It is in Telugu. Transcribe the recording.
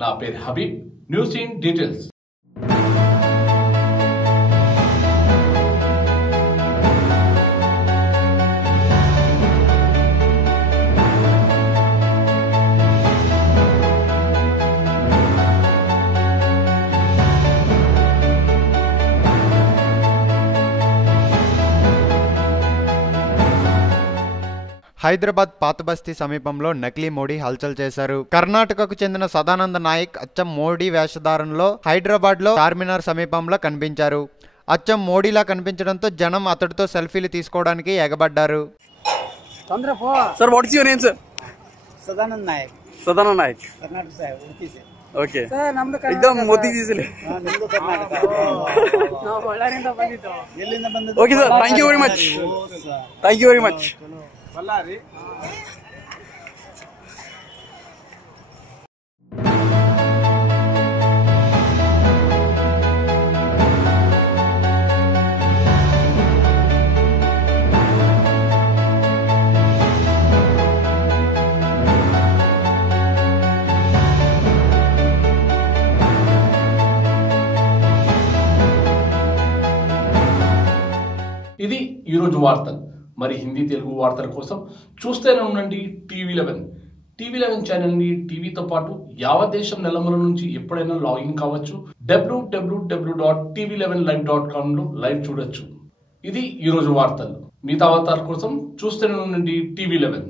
నా పేరు Habib. News in details. Hyderabad Pathabasti సమీపంలో నకిలీ మోడీ హల్చల్ చేశారు. కర్ణాటకకు చెందిన సదానంద నాయక్ అచ్చం మోడీ వేషధారణలో హైదరాబాద్ లో చార్మినార్ సమీపంలో కనిపించారు. అచ్చం మోడీలా కనిపించడంతో జనం అతడితో సెల్ఫీలు తీసుకోవడానికి ఎగబడ్డారు. Sir what is your name sir? Sadanand Nayak. Sadanand Nayak, Karnataka से है, उड़की से. ओके सर ನಮ್ಮದು एकदम मोदी जी से हां ನಿಮ್ಮದು ಕರ್ನಾಟಕ. ನಾವು ಬಳ್ಳಾರಿಯಿಂದ ಬಂದಿದ್ದು. ಎಲ್ಲಿಂದ ಬಂದಿದ್ದು? Okay sir, thank you very much. Thank you very much. Ballari. ఇది ఈరోజు వార్తలు. మరి హిందీ తెలుగు వార్తల కోసం చూస్తూనే ఉండండి TV11. TV11 ఛానల్ని టీవీతో పాటు యావత్ దేశం నెలమల నుంచి ఎప్పుడైనా లాగిన్ కావచ్చు. www.tv11live.com లో లైవ్ చూడొచ్చు. ఇది ఈరోజు వార్తలు. మిగతా వార్తల కోసం చూస్తూనే ఉండండి TV11.